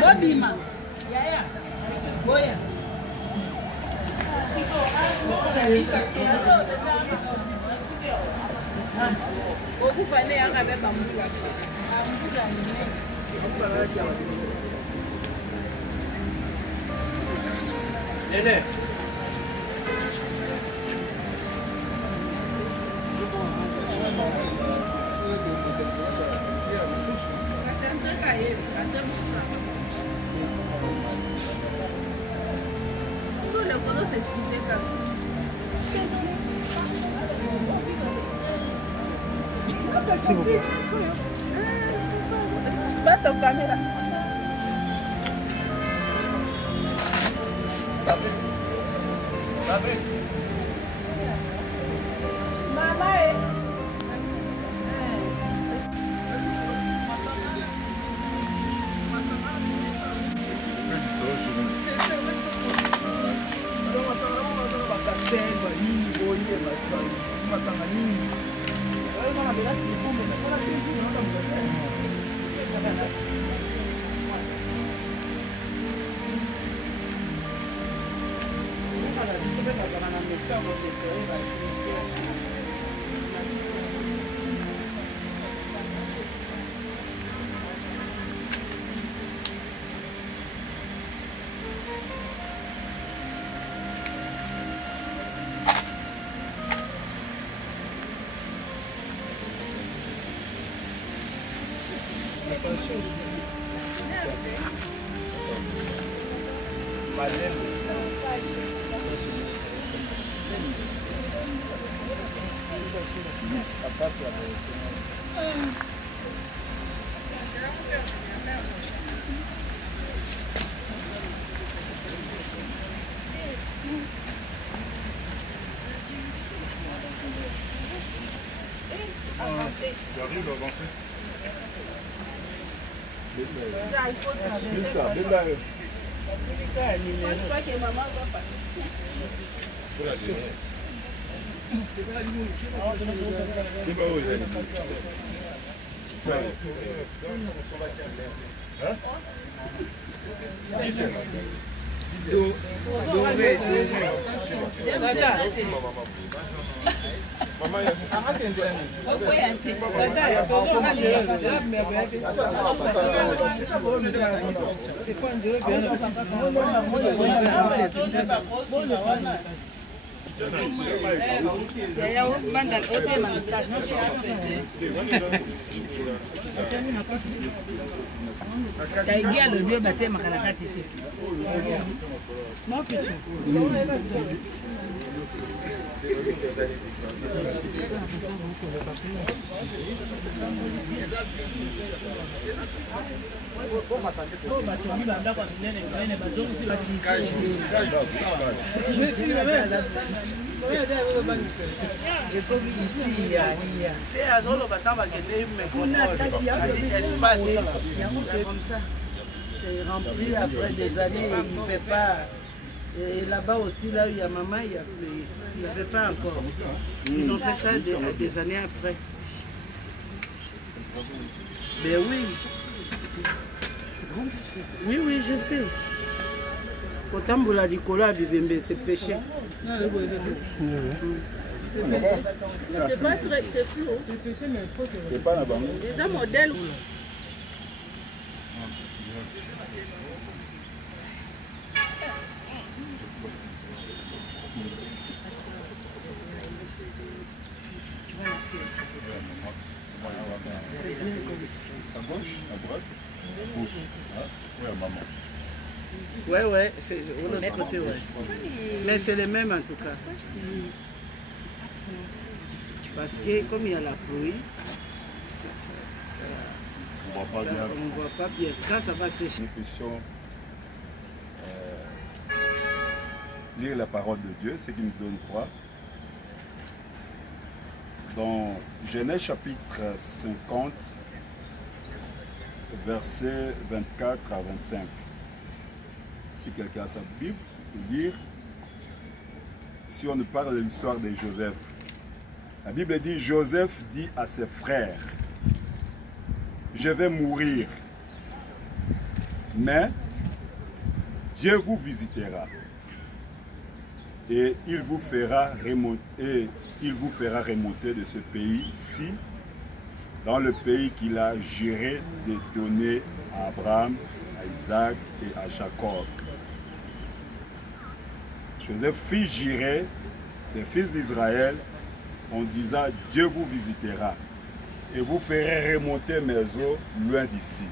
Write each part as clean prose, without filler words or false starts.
Bobima. Yaya. Boya. Okufane yanga beba mbuga. Mbuga ni. Nene. S'il vous plaît. Pas ton caméra. J'arrive à avancer. C'est rempli après des années, il ne fait pas. Et là-bas aussi, là où il y a maman, il ne fait pas encore. Ils ont fait ça des années après. Ben oui. Oui, oui, je sais. Quand on a dit que c'est péché. C'est pas très, c'est flou. C'est péché, mais il faut que... C'est pas là-bas. Les modèles. À gauche, à droite, gauche. Oui, à maman. Ouais, ouais, c'est de l'autre côté, ouais. Mais c'est les mêmes en tout cas. Parce que comme il y a la pluie, on ne voit pas bien. Quand ça va sécher. Nous puissions lire la parole de Dieu, ce qui nous donne foi. Dans Genèse chapitre 50, versets 24 à 25. Si quelqu'un a sa Bible, il peut lire. Si on nous parle de l'histoire de Joseph, la Bible dit, Joseph dit à ses frères, je vais mourir, Mais Dieu vous visitera et il vous fera remonter de ce pays-ci dans le pays qu'il a juré de donner à Abraham, à Isaac et à Jacob. Joseph fit jurer les fils d'Israël en disant « Dieu vous visitera et vous ferez remonter mes eaux loin d'ici. »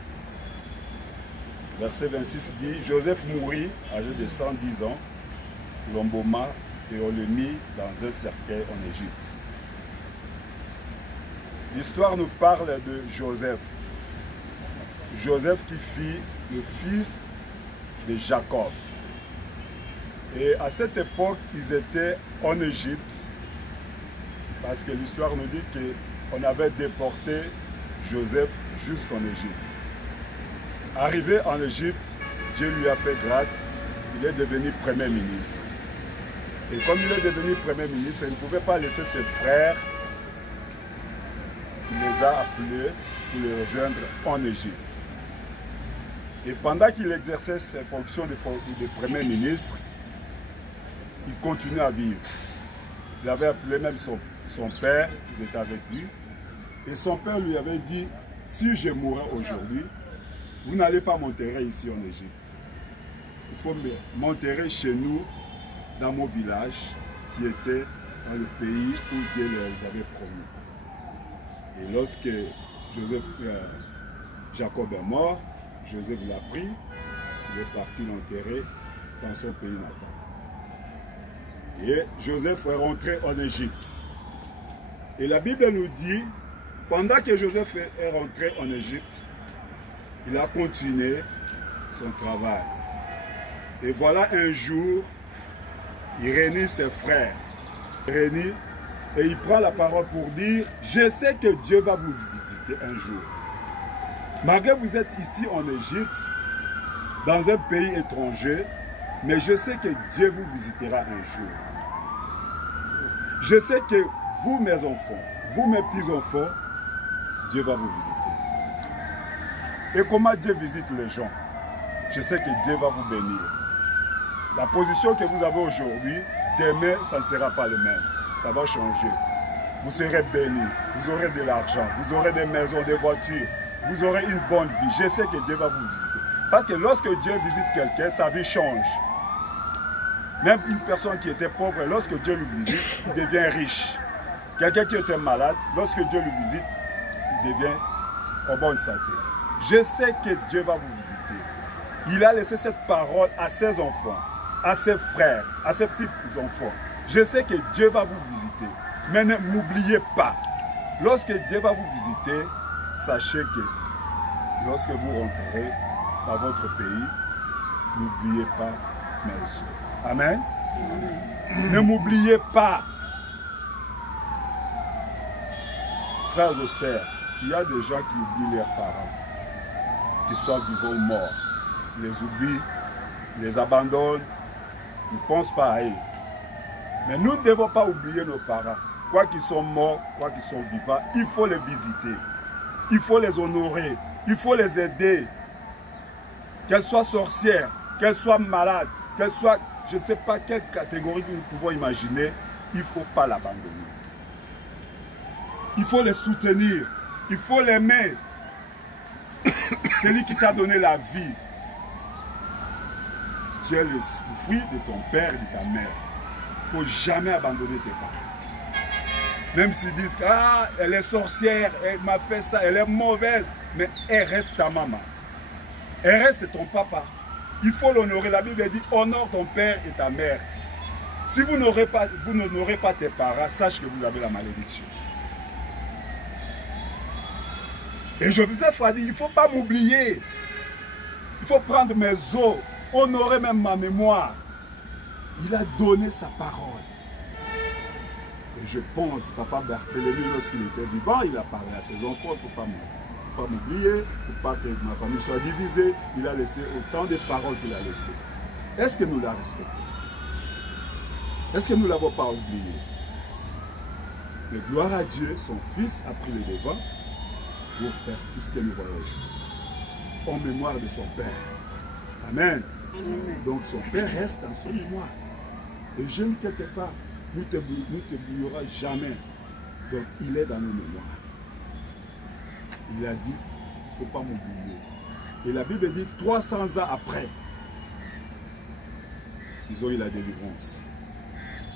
Verset 26 dit « Joseph mourut âgé de 110 ans, l'embauma et on le mit dans un cercueil en Égypte. » L'histoire nous parle de Joseph. Joseph qui fut le fils de Jacob. Et à cette époque, ils étaient en Égypte, parce que l'histoire nous dit qu'on avait déporté Joseph jusqu'en Égypte. Arrivé en Égypte, Dieu lui a fait grâce, il est devenu Premier ministre. Et comme il est devenu Premier ministre, il ne pouvait pas laisser ses frères, il les a appelés pour les rejoindre en Égypte. Et pendant qu'il exerçait ses fonctions de Premier ministre, il continuait à vivre. Il avait appelé même son père, ils étaient avec lui. Et son père lui avait dit, si je mourais aujourd'hui, vous n'allez pas m'enterrer ici en Égypte. Il faut m'enterrer chez nous, dans mon village, qui était dans le pays où Dieu les avait promis. Et lorsque Jacob est mort, Joseph l'a pris, il est parti l'enterrer dans son pays natal. Et Joseph est rentré en Égypte. Et la Bible nous dit, pendant que Joseph est rentré en Égypte, il a continué son travail. Et voilà un jour, il réunit ses frères. Et il prend la parole pour dire, je sais que Dieu va vous visiter un jour. Malgré que vous êtes ici en Égypte, dans un pays étranger, mais je sais que Dieu vous visitera un jour. Je sais que vous, mes enfants, vous, mes petits-enfants, Dieu va vous visiter. Et comment Dieu visite les gens? Je sais que Dieu va vous bénir. La position que vous avez aujourd'hui, demain, ça ne sera pas le même. Ça va changer. Vous serez bénis, vous aurez de l'argent, vous aurez des maisons, des voitures, vous aurez une bonne vie. Je sais que Dieu va vous visiter. Parce que lorsque Dieu visite quelqu'un, sa vie change. Même une personne qui était pauvre, lorsque Dieu le visite, il devient riche. Quelqu'un qui était malade, lorsque Dieu le visite, il devient en bonne santé. Je sais que Dieu va vous visiter. Il a laissé cette parole à ses enfants, à ses frères, à ses petits-enfants. Je sais que Dieu va vous visiter. Mais n'oubliez pas, lorsque Dieu va vous visiter, sachez que lorsque vous rentrerez dans votre pays, n'oubliez pas mes œuvres. Amen. Ne m'oubliez pas. Frères et sœurs, il y a des gens qui oublient leurs parents, qu'ils soient vivants ou morts. Ils les oublient, ils les abandonnent, ils ne pensent pas à eux. Mais nous ne devons pas oublier nos parents. Quoi qu'ils soient morts, quoi qu'ils soient vivants, il faut les visiter. Il faut les honorer. Il faut les aider. Qu'elles soient sorcières, qu'elles soient malades, qu'elles soient, je ne sais pas quelle catégorie que nous pouvons imaginer, il ne faut pas l'abandonner. Il faut les soutenir. Il faut l'aimer. C'est lui qui t'a donné la vie. Tu es le fruit de ton père et de ta mère. Il ne faut jamais abandonner tes parents. Même s'ils disent, ah, elle est sorcière, elle m'a fait ça, elle est mauvaise. Mais elle reste ta maman. Elle reste ton papa. Il faut l'honorer. La Bible dit, honore ton père et ta mère. Si vous n'honorez pas tes parents, sache que vous avez la malédiction. Et je vous ai dit, il ne faut pas m'oublier. Il faut prendre mes os, honorer même ma mémoire. Il a donné sa parole. Et je pense, papa Barthélemy, lorsqu'il était vivant, il a parlé à ses enfants, il ne faut pas m'oublier, il ne faut pas que ma famille soit divisée. Il a laissé autant de paroles qu'il a laissées. Est-ce que nous la respectons? Est-ce que nous ne l'avons pas oublié? Mais gloire à Dieu, son fils a pris le devant pour faire tout ce que nous voyons aujourd'hui. En mémoire de son père. Amen. Donc son père reste dans son mémoire. Le jeune quelque part ne t'oubliera jamais. Donc il est dans nos mémoires. Il a dit, il ne faut pas m'oublier. Et la Bible dit 300 ans après, ils ont eu la délivrance.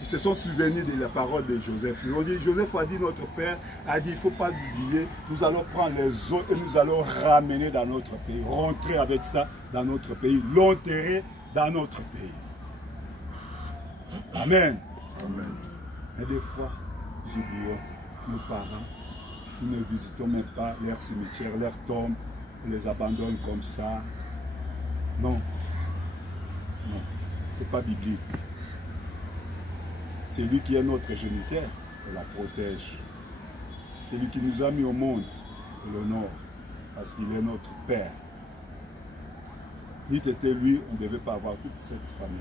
Ils se sont souvenus de la parole de Joseph. Ils ont dit, Joseph a dit, notre père a dit, il ne faut pas l'oublier. Nous allons prendre les os et nous allons ramener dans notre pays. Rentrer avec ça dans notre pays. L'enterrer dans notre pays. Amen. Amen. Et des fois, nous oublions nos parents. Nous ne visitons même pas leur cimetière, leurs tombes. On les abandonne comme ça. Non. Non. Ce n'est pas biblique. C'est lui qui est notre géniteur, on la protège. C'est lui qui nous a mis au monde, et l'honneur, parce qu'il est notre Père. N'eût été lui, on ne devait pas avoir toute cette famille.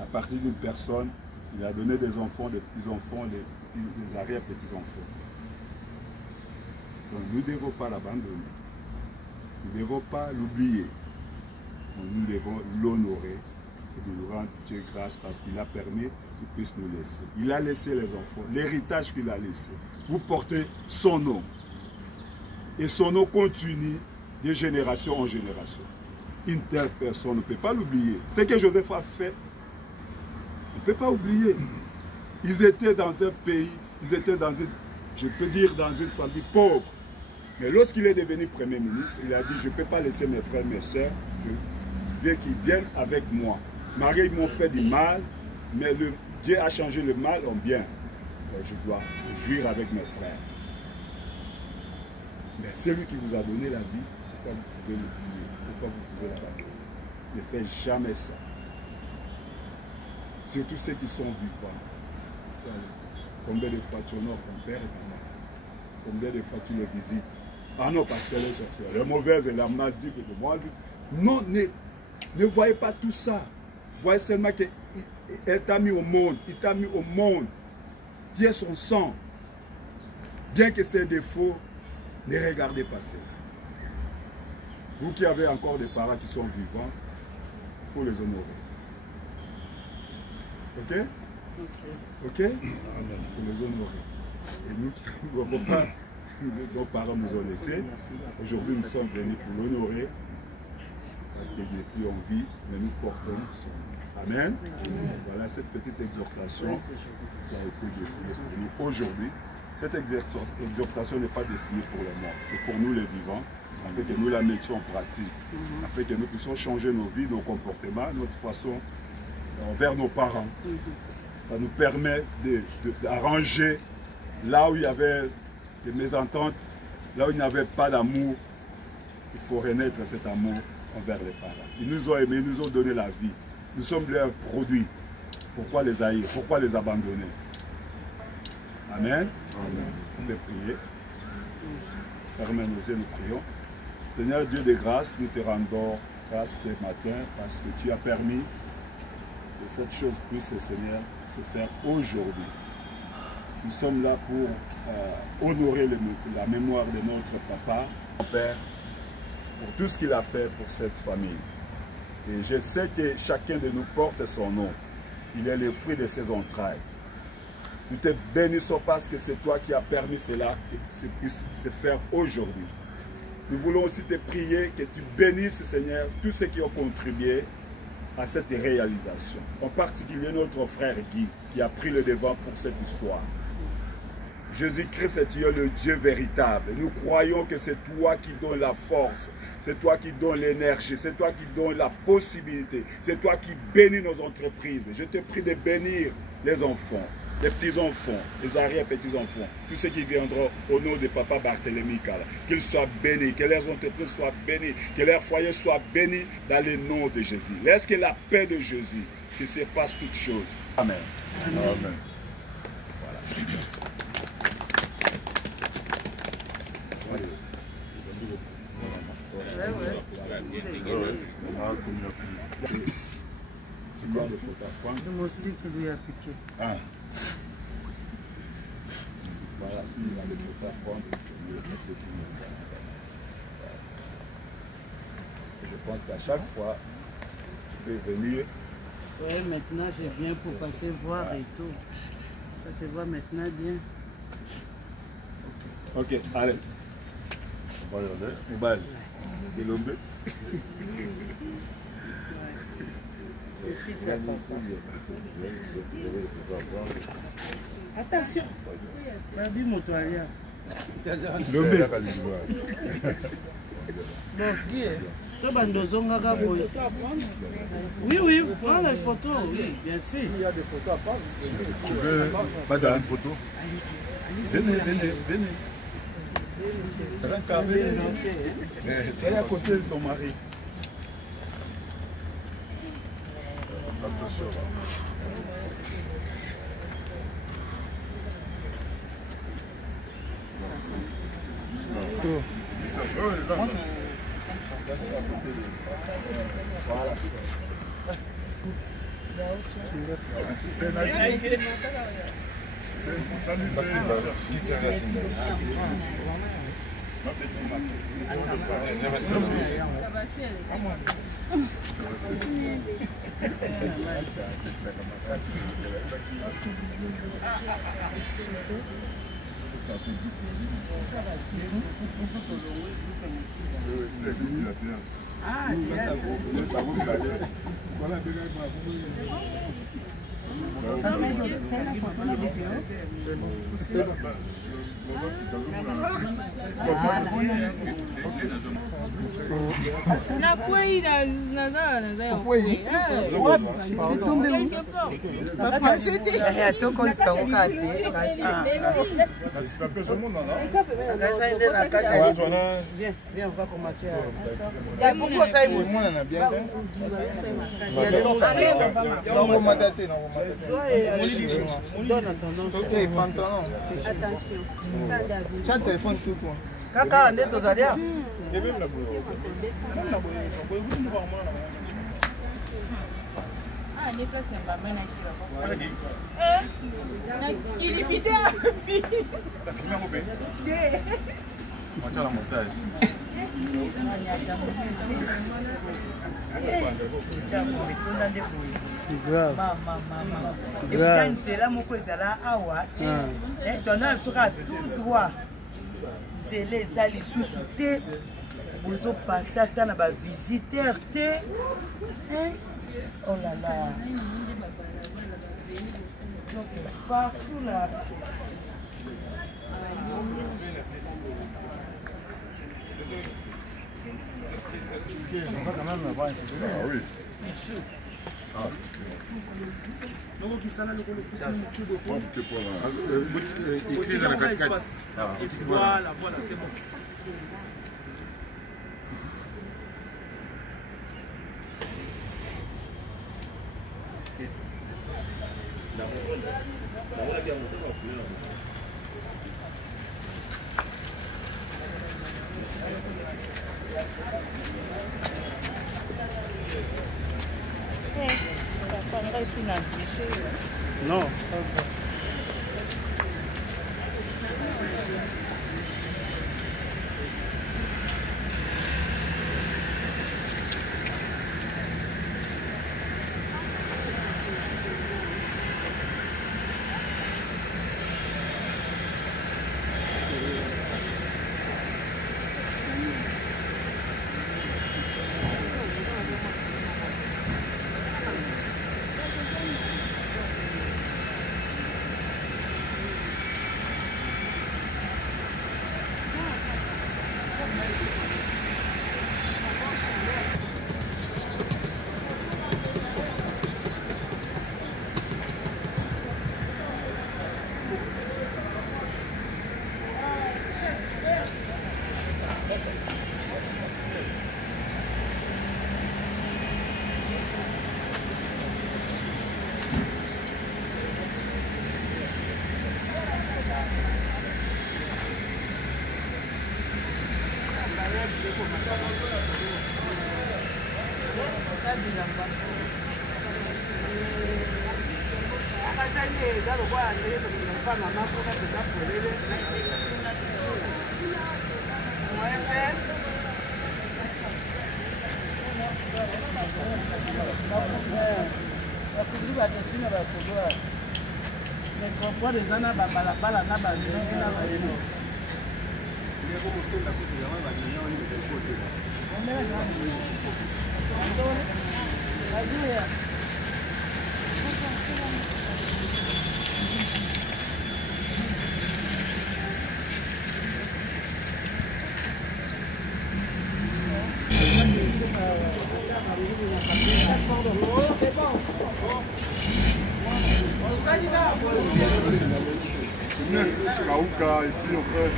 À partir d'une personne, il a donné des enfants, des petits-enfants, des arrière-petits-enfants. Donc nous ne devons pas l'abandonner. Nous ne devons pas l'oublier. Nous devons l'honorer. Et de nous rendre Dieu grâce parce qu'il a permis qu'il puisse nous laisser. Il a laissé les enfants, l'héritage qu'il a laissé. Vous portez son nom. Et son nom continue de génération en génération. Une telle personne ne peut pas l'oublier. Ce que Joseph a fait, on ne peut pas oublier. Ils étaient dans un pays, ils étaient dans une, je peux dire, dans une famille pauvre. Mais lorsqu'il est devenu Premier ministre, il a dit, je ne peux pas laisser mes frères, mes soeurs, je veux qu'ils viennent avec moi. Marie, ils m'ont fait du mal, mais Dieu a changé le mal en bien. Je dois jouir avec mes frères. Mais c'est lui qui vous a donné la vie. Pourquoi vous pouvez l'oublier? Pourquoi vous pouvez l'abandonner? Ne faites jamais ça. Surtout ceux qui sont vivants. Combien de fois tu honores ton père et ta mère? Combien de fois tu les visites? Ah non, parce qu'elle est sorcière. Elle est mauvaise, elle a mal dit, elle est mal dit. Non, ne voyez pas tout ça. Voyez seulement qu'elle t'a mis au monde. Il t'a mis au monde. Tu es son sang. Bien que ses défauts, ne regardez pas ça. Vous qui avez encore des parents qui sont vivants, il faut les honorer. Ok? Ok? Amen. Il faut les honorer. Et nous qui ne voulons pas, nos parents nous ont laissés. Aujourd'hui, nous sommes venus pour l'honorer. Parce qu'ils n'ont plus envie, mais nous portons son nom. Amen. Voilà cette petite exhortation qui a été destinée pour nous aujourd'hui. Cette exhortation n'est pas destinée pour les morts, c'est pour nous les vivants, afin que nous la mettions en pratique, afin que nous puissions changer nos vies, nos comportements, notre façon envers nos parents. Ça nous permet d'arranger là où il y avait des mésententes, là où il n'y avait pas d'amour. Il faut renaître cet amour envers les parents. Ils nous ont aimés, ils nous ont donné la vie. Nous sommes leurs produits. Pourquoi les haïr? Pourquoi les abandonner? Amen. Amen. On peut prier. Fermez nos yeux, nous prions. Seigneur Dieu de grâce, nous te rendons grâce ce matin parce que tu as permis que cette chose puisse, Seigneur, se faire aujourd'hui. Nous sommes là pour honorer la mémoire de notre papa, mon père, pour tout ce qu'il a fait pour cette famille. Et je sais que chacun de nous porte son nom. Il est le fruit de ses entrailles. Nous te bénissons parce que c'est toi qui as permis cela que ça puisse se faire aujourd'hui. Nous voulons aussi te prier que tu bénisses, Seigneur, tous ceux qui ont contribué à cette réalisation. En particulier notre frère Guy qui a pris le devant pour cette histoire. Jésus-Christ est le Dieu véritable. Nous croyons que c'est toi qui donnes la force, c'est toi qui donnes l'énergie, c'est toi qui donnes la possibilité, c'est toi qui bénis nos entreprises. Je te prie de bénir les enfants, les petits-enfants, les arrière-petits-enfants, tous ceux qui viendront au nom de Papa Barthélemy Kala. Qu'ils soient bénis, que leurs entreprises soient bénies, que leurs foyers soient bénis dans le nom de Jésus. Laisse que la paix de Jésus qui surpasse toutes choses. Amen. Amen. Amen. Voilà. Merci. Le moustique qui lui a piqué. Ah. Voilà, s'il a le photos à prendre, il le fait tout le monde. pense qu'à chaque fois, tu peux venir. Oui, maintenant c'est bien pour passer voir et tout. Ça se voit maintenant bien. Ok, allez. Mobile. Et l'ombre. Le fils à papa. Attention. Babi Motoya. L'ombre. Bon, toi, Bandozonga, oui, oui, prends les photos, oui, bien sûr. Il y a des photos à prendre. Tu veux pas dans une photo? Venez, venez, venez. Soyez à côté de ton mari. Attention. Voilà. Salut, qui c'est Racine? C'est la photo de vidéo. Viens, on va commencer à... Tu as un téléphone tout quoi. Kaka, on est aux arrières. Ah, les places n'est pas mal à il est bidé. T'as filmé un peu? On tient la montage. Grave. Grave. C'est là mon cousin là, awa. Ton âme sera tout droit. C'est les alliés sous-soutés. Vous ont passé à temps à visiter. Oh là là. Partout là. On va quand même avoir un sujet. Ah oui. Bien sûr. Ah, donc qui s'en a le plus de bon, que pour la... espace. Voilà, voilà, c'est bon. Non. Pourquoi les gens n'ont pas la balle, n'a pas Kauka et puis on fait.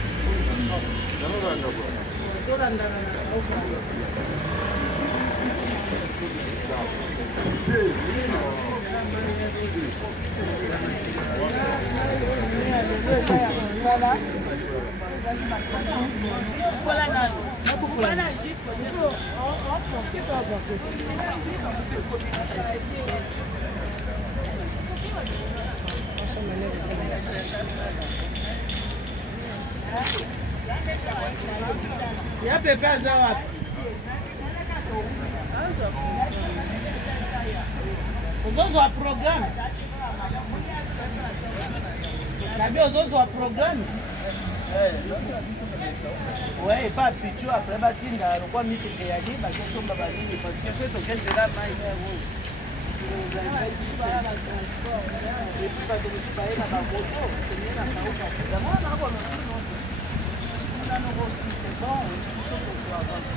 Il y a Pépé Azawat. Os outros a programa. Sabe os outros a programa? Ouais, pas pichu après batinda, le quoi mite que yadi, parce que son babalini, parce que c'est auquel c'est là mais et puis pas de monsieur pas là ba moto, c'est bien la kauka. Vraiment là bon, on a nos rostis, c'est bon, il faut qu'on soit avancé.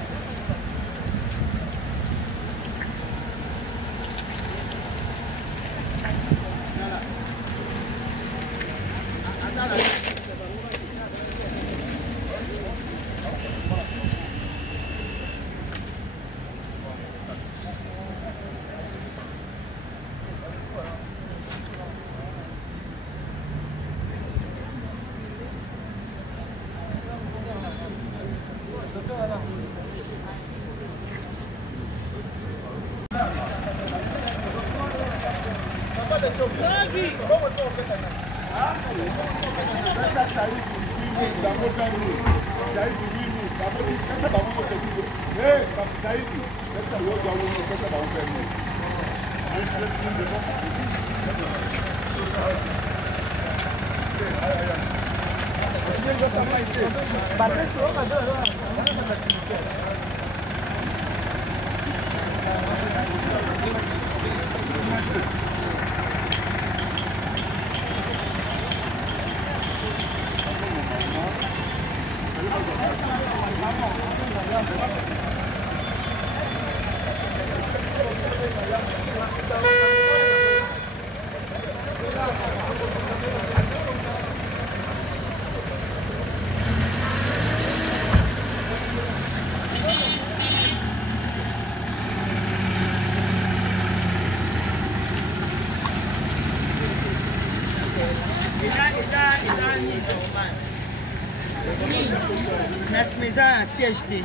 Un siège D.